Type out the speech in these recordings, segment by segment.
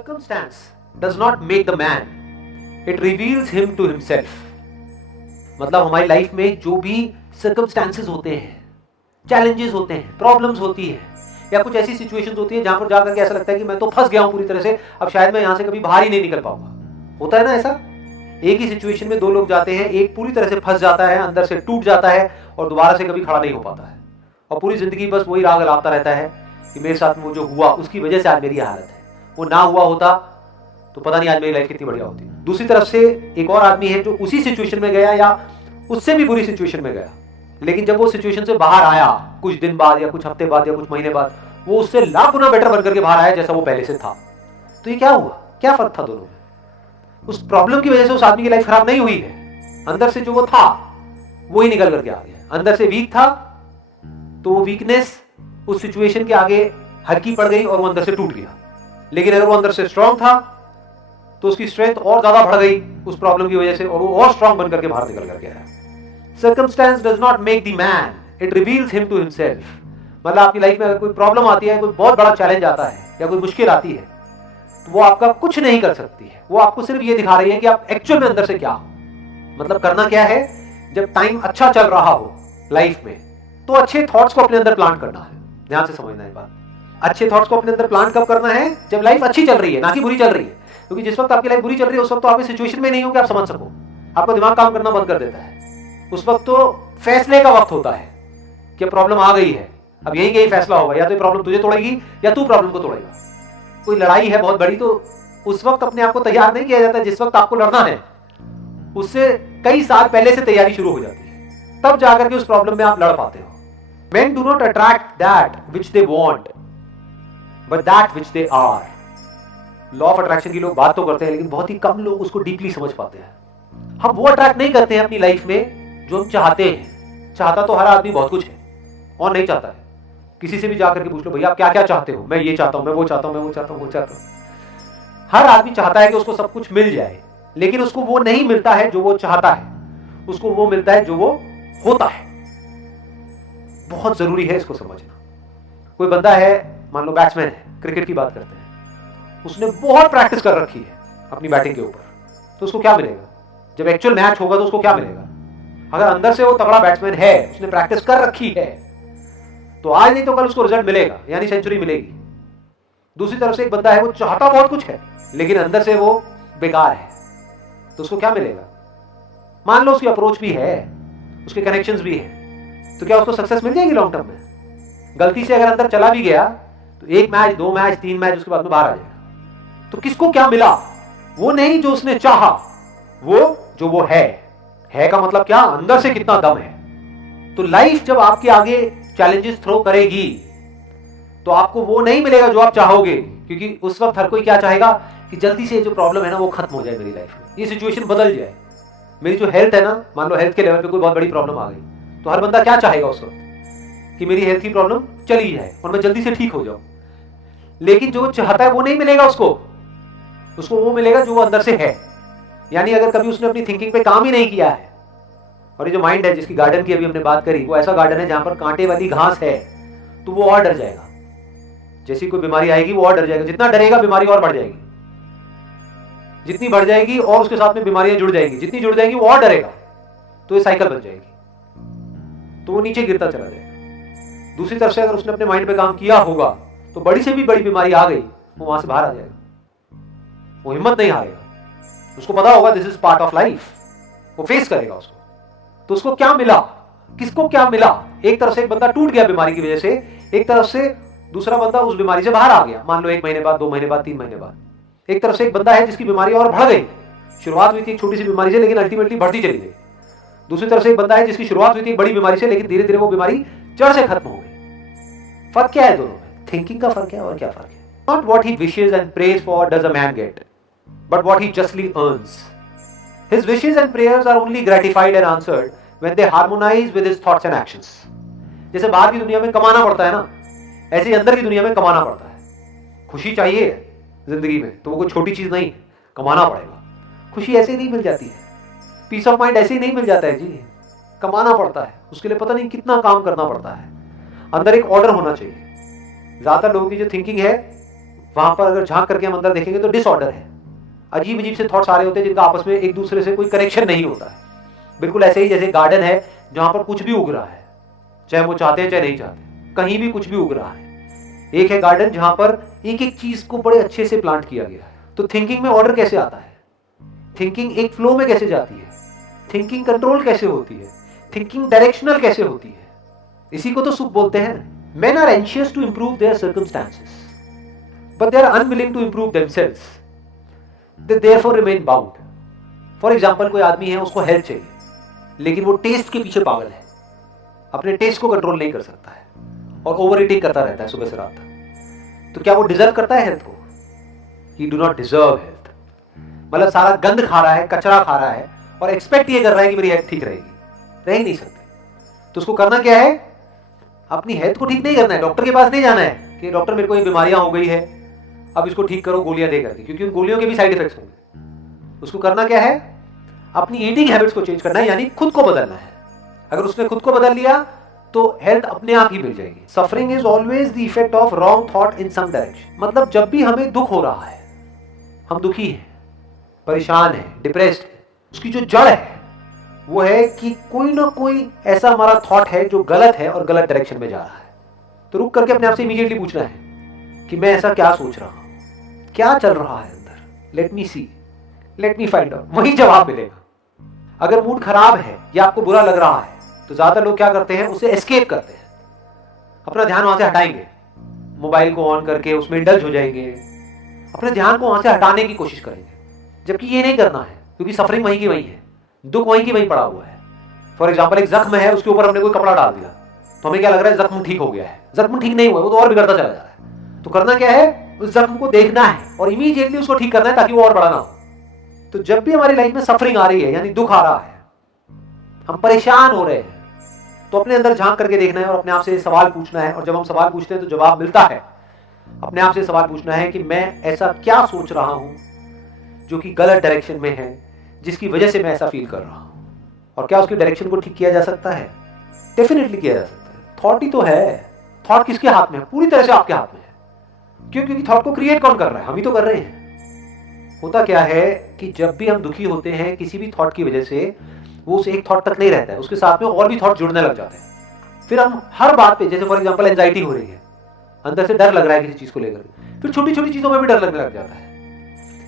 Circumstance does not make the man, it reveals him to himself. मतलब हमारी life में जो भी सर्कमस्टांसेस होते हैं, चैलेंजेस होते हैं, प्रॉब्लम्स होती है, या कुछ ऐसी सिचुएशंस होती है जहां पर जाकर के ऐसा लगता है कि मैं तो फंस गया हूं पूरी तरह से, अब शायद मैं यहां से कभी बाहर ही नहीं निकल पाऊंगा। होता है ना ऐसा? एक ही सिचुएशन में दो लोग जाते हैं, एक पूरी तरह से फंस जाता है, अंदर से टूट जाता है और दोबारा से कभी खड़ा नहीं हो पाता है, और पूरी जिंदगी बस वही राग लाता रहता है कि मेरे साथ वो जो हुआ उसकी वजह से आज मेरी हालत है, वो ना हुआ होता तो पता नहीं आज मेरी लाइफ कितनी बढ़िया होती। दूसरी तरफ से एक और आदमी है जो उसी सिचुएशन में गया या उससे भी बुरी सिचुएशन में गया, लेकिन जब वो सिचुएशन से बाहर आया कुछ दिन बाद या कुछ हफ्ते बाद या कुछ महीने बाद, वो उससे लाख गुना बेटर बनकर के बाहर आया जैसा वो पहले से था। तो ये क्या हुआ? क्या फर्क था दोनों में? उस प्रॉब्लम की वजह से उस आदमी की लाइफ खराब नहीं हुई है, अंदर से जो वो था वो ही निकल करके आ गया। अंदर से वीक था तो वो वीकनेस उस सिचुएशन के आगे हल्की पड़ गई और वो अंदर से टूट गया। लेकिन अगर वो अंदर से स्ट्रांग था तो उसकी स्ट्रेंथ और ज्यादा बढ़ गई उस प्रॉब्लम की वजह से, और वो और स्ट्रांग बनकर के बाहर निकल करके आया। Circumstance does not make the man, it reveals him to himself. मतलब आपकी लाइफ में अगर कोई प्रॉब्लम आती है, कोई बहुत बड़ा चैलेंज आता है या कोई मुश्किल आती है, तो वो आपका कुछ नहीं कर सकती है, वो आपको सिर्फ ये दिखा रही है कि आप एक्चुअल में अंदर से क्या हो। मतलब करना क्या है, जब टाइम अच्छा चल रहा हो लाइफ में तो अच्छे थॉट्स को अपने अंदर प्लांट करना है। ध्यान से समझना है बात। अच्छे थॉट्स को अपने अंदर प्लांट कब करना है? जब लाइफ अच्छी चल रही है, ना कि बुरी चल रही है। क्योंकि जिस वक्त आपकी लाइफ बुरी चल रही है उस वक्त तो आप इस सिचुएशन में नहीं हो कि आप समझ सको, आपका दिमाग काम करना बंद कर देता है। उस वक्त तो फैसले का वक्त होता है कि प्रॉब्लम आ गई है, अब यही यही फैसला होगा, या तो प्रॉब्लम तुझे तोड़ेगी या तू प्रॉब्लम को तोड़ेगा। कोई लड़ाई है बहुत बड़ी, तो उस वक्त अपने आप को तैयार नहीं किया जाता। जिस वक्त आपको लड़ना है उससे कई साल पहले से तैयारी शुरू हो जाती है, तब जाकर के उस प्रॉब्लम में आप लड़ पाते हो। Men do not attract that which they want, but that which they are. Law of attraction की लोग बात तो करते हैं, लेकिन बहुत ही कम लोग उसको डीपली समझ पाते हैं। हम वो अट्रैक्ट नहीं करते हैं अपनी लाइफ में जो हम चाहते हैं। चाहता तो हर आदमी बहुत कुछ है, और नहीं चाहता है। किसी से भी जाकर के पूछ लो, भैया आप क्या क्या चाहते हो? मैं ये चाहता हूं, मैं वो चाहता हूं, मैं वो चाहता हूं, वो चाहता हूं। हर आदमी चाहता है कि उसको सब कुछ मिल जाए, लेकिन उसको वो नहीं मिलता है जो वो चाहता है, उसको वो मिलता है जो वो होता है। बहुत जरूरी है इसको समझना। कोई बंदा है, मान लो बैट्समैन है, क्रिकेट की बात करते हैं, उसने बहुत प्रैक्टिस कर रखी है अपनी बैटिंग के ऊपर, तो उसको क्या मिलेगा? जब एक्चुअल मैच होगा तो उसको क्या मिलेगा? अगर अंदर से वो तगड़ा बैट्समैन है, उसने प्रैक्टिस कर रखी है, तो आज नहीं तो कल उसको रिजल्ट मिलेगा, यानी सेंचुरी मिलेगी। दूसरी तरफ से एक बंदा है, वो चाहता बहुत कुछ है लेकिन अंदर से वो बेकार है, तो उसको क्या मिलेगा? मान लो उसकी अप्रोच भी है, उसके कनेक्शंस भी है, तो क्या उसको सक्सेस मिल जाएगी लॉन्ग टर्म में? गलती से अगर अंदर चला भी गया तो एक मैच, दो मैच, तीन मैच, उसके बाद में बाहर आ जाएगा। तो किसको क्या मिला? वो नहीं जो उसने चाहा, वो जो वो है का मतलब क्या? अंदर से कितना दम है। तो लाइफ जब आपके आगे चैलेंजेस थ्रो करेगी तो आपको वो नहीं मिलेगा जो आप चाहोगे, क्योंकि उस वक्त हर कोई क्या चाहेगा कि जल्दी से जो प्रॉब्लम है ना वो खत्म हो जाए, मेरी लाइफ में ये सिचुएशन बदल जाए। मेरी जो हेल्थ है ना, मान लो हेल्थ के लेवल पे कोई बहुत बड़ी प्रॉब्लम आ गई, तो हर बंदा क्या चाहेगा उस वक्त? कि मेरी हेल्थ की प्रॉब्लम चली जाए और मैं जल्दी से ठीक हो जाऊं। लेकिन जो चाहता है वो नहीं मिलेगा उसको वो मिलेगा जो वो अंदर से है। यानी अगर कभी उसने अपनी थिंकिंग पे काम ही नहीं किया है, और ये जो माइंड है जिसकी गार्डन की अभी हमने बात करी, वो ऐसा गार्डन है जहां पर कांटे वाली घास है, तो वो और डर जाएगा। जैसी कोई बीमारी आएगी वो और डर जाएगा, जितना डरेगा बीमारी और बढ़ जाएगी, जितनी बढ़ जाएगी और उसके साथ में बीमारियां जुड़ जाएगी, जितनी जुड़ जाएगी वो और डरेगा, तो ये साइकिल बन जाएगी, तो वो नीचे गिरता चला जाएगा। दूसरी तरफ से अगर उसने अपने माइंड पे काम किया होगा तो बड़ी से भी बड़ी बीमारी आ गई, वो वहां से बाहर आ जाएगा, वो हिम्मत नहीं हारेगा, उसको पता होगा this is part of life, वो फेस करेगा उसको। तो उसको क्या मिला? किसको क्या मिला? एक तरफ से एक बंदा टूट गया बीमारी की वजह से, एक तरफ से दूसरा बंदा उस बीमारी से बाहर आ गया, मान लो 1 महीने बाद, 2 महीने बाद, 3 महीने बाद। एक तरफ से एक बंदा है जिसकी बीमारी और बढ़ गई, शुरुआत हुई थी एक छोटी सी बीमारी से लेकिन अल्टीमेटली बढ़ती चली गई। दूसरी तरफ से एक बंदा है जिसकी शुरुआत हुई थी एक बड़ी बीमारी से, लेकिन धीरे धीरे वो बीमारी जड़ से खत्म हो गई। फर्क क्या है दोनों में? थिंकिंग का फर्क है, और क्या फर्क है? Not what he wishes and prays for does a man get, but what he justly earns. His wishes and prayers are only gratified and answered when they harmonize with his thoughts and actions. जैसे बाहर की दुनिया में कमाना पड़ता है ना, ऐसे ही अंदर की दुनिया में कमाना पड़ता है। खुशी चाहिए जिंदगी में तो वो कोई छोटी चीज नहीं, कमाना पड़ेगा। खुशी ऐसे ही नहीं मिल जाती है, पीस ऑफ माइंड ऐसे ही नहीं मिल जाता है जी, कमाना पड़ता है, उसके लिए पता नहीं कितना काम करना पड़ता है। अंदर एक ऑर्डर होना चाहिए। ज्यादातर लोगों की जो थिंकिंग है वहां पर अगर झांक करके हम अंदर देखेंगे तो डिसऑर्डर है, अजीब अजीब से थॉट्स आ रहे होते हैं जिनका आपस में एक दूसरे से कोई कनेक्शन नहीं होता है। बिल्कुल ऐसे ही जैसे गार्डन है जहां पर कुछ भी उग रहा है, चाहे वो चाहते हैं चाहे नहीं चाहते, कहीं भी कुछ भी उग रहा है। एक है गार्डन जहां पर एक एक चीज को बड़े अच्छे से प्लांट किया गया है। तो थिंकिंग में ऑर्डर कैसे आता है, थिंकिंग एक फ्लो में कैसे जाती है, थिंकिंग कंट्रोल कैसे होती है, थिंकिंग डायरेक्शनल कैसे होती है, इसी को तो सुख बोलते हैं। Men are anxious to improve their circumstances, but they are unwilling to improve themselves. They therefore remain bound. For example, कोई आदमी है, उसको हेल्थ चाहिए, लेकिन वो टेस्ट के पीछे पागल है, अपने टेस्ट को कंट्रोल नहीं कर सकता है और ओवर ईटिंग करता रहता है सुबह से रात तक। तो क्या वो डिजर्व करता है हेल्थ को? He do not deserve health. मतलब सारा गंद खा रहा है, कचरा खा रहा है और एक्सपेक्ट ये कर रहा है कि मेरी हेल्थ ठीक रहेगी, रह ही नहीं सकती। तो उसको करना क्या है? अपनी हेल्थ को ठीक नहीं करना है, डॉक्टर के पास नहीं जाना है कि डॉक्टर मेरे को ये बीमारियां हो गई है, अब इसको ठीक करो गोलियां दे करके, क्योंकि उन गोलियों के भी साइड इफेक्ट्स होंगे। उसको करना क्या है? अपनी ईटिंग हैबिट्स को चेंज करना है, यानी खुद को बदलना है। अगर उसने खुद को बदल लिया तो हेल्थ अपने आप ही मिल जाएगी। Suffering is always the effect of wrong thought in some direction. मतलब जब भी हमें दुख हो रहा है, हम दुखी हैं, परेशान है, डिप्रेस्ड है, उसकी जो जड़ है वो है कि कोई ना कोई ऐसा हमारा थॉट है जो गलत है और गलत डायरेक्शन में जा रहा है। तो रुक करके अपने आप से इमीडिएटली पूछना है कि मैं ऐसा क्या सोच रहा हूं, क्या चल रहा है अंदर, लेट मी सी, लेट मी फाइंड आउट, वही जवाब मिलेगा। अगर मूड खराब है या आपको बुरा लग रहा है तो ज्यादातर लोग क्या करते हैं, उसे एस्केप करते हैं, अपना ध्यान वहां से हटाएंगे, मोबाइल को ऑन करके उसमें इंडल्ज हो जाएंगे, अपने ध्यान को वहां से हटाने की कोशिश करेंगे। जबकि ये नहीं करना है, क्योंकि सफरिंग वहीं की वहीं है, दुख वहीं की वहीं पड़ा हुआ है। फॉर एग्जाम्पल, एक जख्म है, उसके ऊपर हमने कोई कपड़ा डाल दिया तो हमें क्या लग रहा है, जख्म ठीक हो गया है। जख्म ठीक नहीं हुआ, वो तो और बिगड़ता चला जा रहा है। तो करना क्या है, उस जख्म को देखना है और इमीडिएटली उसको ठीक करना है ताकि वो और बड़ा ना हो। तो जब भी हमारी लाइफ में सफरिंग आ रही है, यानी दुख आ रहा है, हम परेशान हो रहे हैं, तो अपने अंदर झांक करके देखना है और अपने आप से सवाल पूछना है। और जब हम सवाल पूछते हैं तो जवाब मिलता है। अपने आप से सवाल पूछना है कि मैं ऐसा क्या सोच रहा हूं जो कि गलत डायरेक्शन में है, जिसकी वजह से मैं ऐसा फील कर रहा हूं, और क्या उसकी डायरेक्शन को ठीक किया जा सकता है? डेफिनेटली किया जा सकता है। थॉट ही तो है। थॉट किसके हाथ में है? पूरी तरह से आपके हाथ में है। क्यों? क्योंकि थॉट को क्रिएट कौन कर रहा है? हम ही तो कर रहे हैं। होता क्या है कि जब भी हम दुखी होते हैं किसी भी थॉट की वजह से, वो उस एक थॉट तक नहीं रहता है, उसके साथ में और भी थॉट जुड़ने लग जाते हैं। फिर हम हर बात पे, जैसे फॉर एग्जांपल एंजाइटी हो रही है, अंदर से डर लग रहा है किसी चीज को लेकर, फिर छोटी छोटी चीजों में भी डर लगने लग जाता है।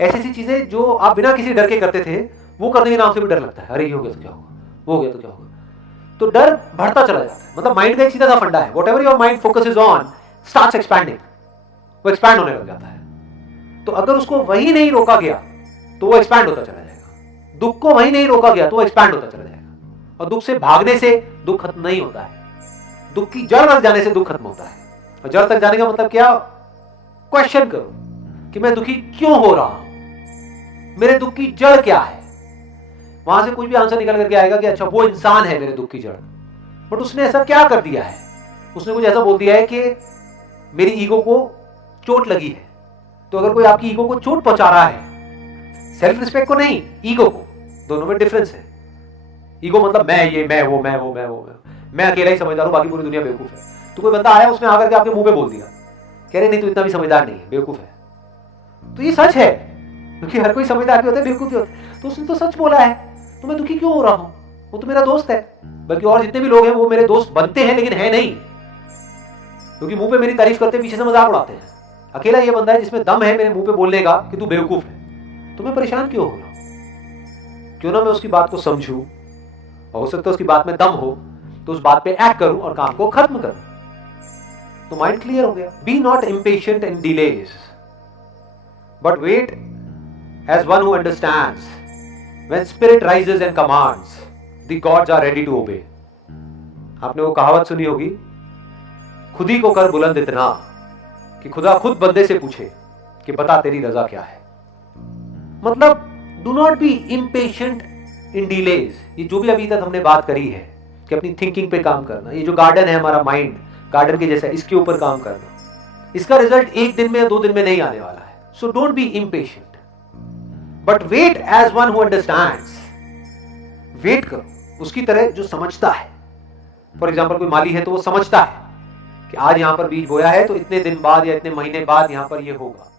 ऐसी ऐसी चीजें जो आप बिना किसी डर के करते थे, वो करने के नाम से भी डर लगता है। अरे ये हो गया तो क्या होगा, वो हो गया तो क्या होगा। तो डर बढ़ता चला जाता है। मतलब माइंड का एक सीधा सा फंडा है, whatever your mind focuses on starts expanding, वो एक्सपैंड होने लग जाता है। तो अगर उसको वही नहीं रोका गया तो वो एक्सपैंड होता चला जाएगा। दुख को वही नहीं रोका गया तो वो एक्सपैंड होता चला जाएगा। और दुख से भागने से दुख खत्म नहीं होता है, दुख की जड़ तक जाने से दुख खत्म होता है। और जड़ तक जाने का मतलब क्या? क्वेश्चन करो कि मैं दुखी क्यों हो रहा हूं, मेरे दुख की जड़ क्या है। वहां से कुछ भी आंसर निकल करके आएगा कि अच्छा वो इंसान है मेरे दुख की जड़, बट उसने ऐसा क्या कर दिया है, उसने कुछ ऐसा बोल दिया है कि मेरी ईगो को चोट लगी है। तो अगर कोई आपकी ईगो को चोट पहुंचा रहा है, सेल्फ रिस्पेक्ट को नहीं, ईगो को, दोनों में डिफरेंस है। ईगो मतलब मैं ये, मैं वो, मैं वो, मैं वो, मैं अकेला ही समझदार हूं, बाकी पूरी दुनिया बेवकूफ है। तो कोई बंदा आया, उसने आकर के आपके मुंह पे बोल दिया, कह रहे नहीं तू इतना भी समझदार नहीं है, बेवकूफ है। तो ये सच है, क्योंकि हर कोई समझदार भी होता है, बेवकूफ भी होता है। तो उसने तो सच बोला है, तो मैं दुखी क्यों हो रहा हूं? वो तो मेरा दोस्त है, बल्कि और जितने भी लोग हैं वो मेरे दोस्त बनते हैं लेकिन है नहीं, क्योंकि मुंह पे मेरी तारीफ करते पीछे से मजाक उड़ाते हैं। अकेला ये बंदा है जिसमें दम है मेरे मुंह पे बोलने का कि तू बेवकूफ है। तो मैं परेशान क्यों हो रहा हूं? क्यों ना मैं उसकी बात को समझूं, और हो सकता है उसकी बात में दम हो तो उस बात पे एक्ट करूं और काम को खत्म करूं। तो माइंड क्लियर हो गया। Be not impatient in delays, but wait as one who understands when spirit rises and commands the gods are ready to obey. आपने वो कहावत सुनी होगी, खुद ही को कर बुलंद इतना कि खुदा खुद बंदे से पूछे कि बता तेरी रजा क्या है। मतलब do not be impatient in delays. ये जो भी अभी तक हमने बात करी है कि अपनी थिंकिंग पे काम करना, ये जो गार्डन है हमारा माइंड, गार्डन के जैसा, इसके ऊपर काम करना, इसका रिजल्ट एक दिन में या 2 दिन में नहीं आने वाला है। So don't be impatient, but wait as one who understands. Wait करो उसकी तरह जो समझता है। फॉर एग्जाम्पल कोई माली है तो वो समझता है कि आज यहाँ पर बीज बोया है तो इतने दिन बाद या इतने महीने बाद यहाँ पर ये होगा।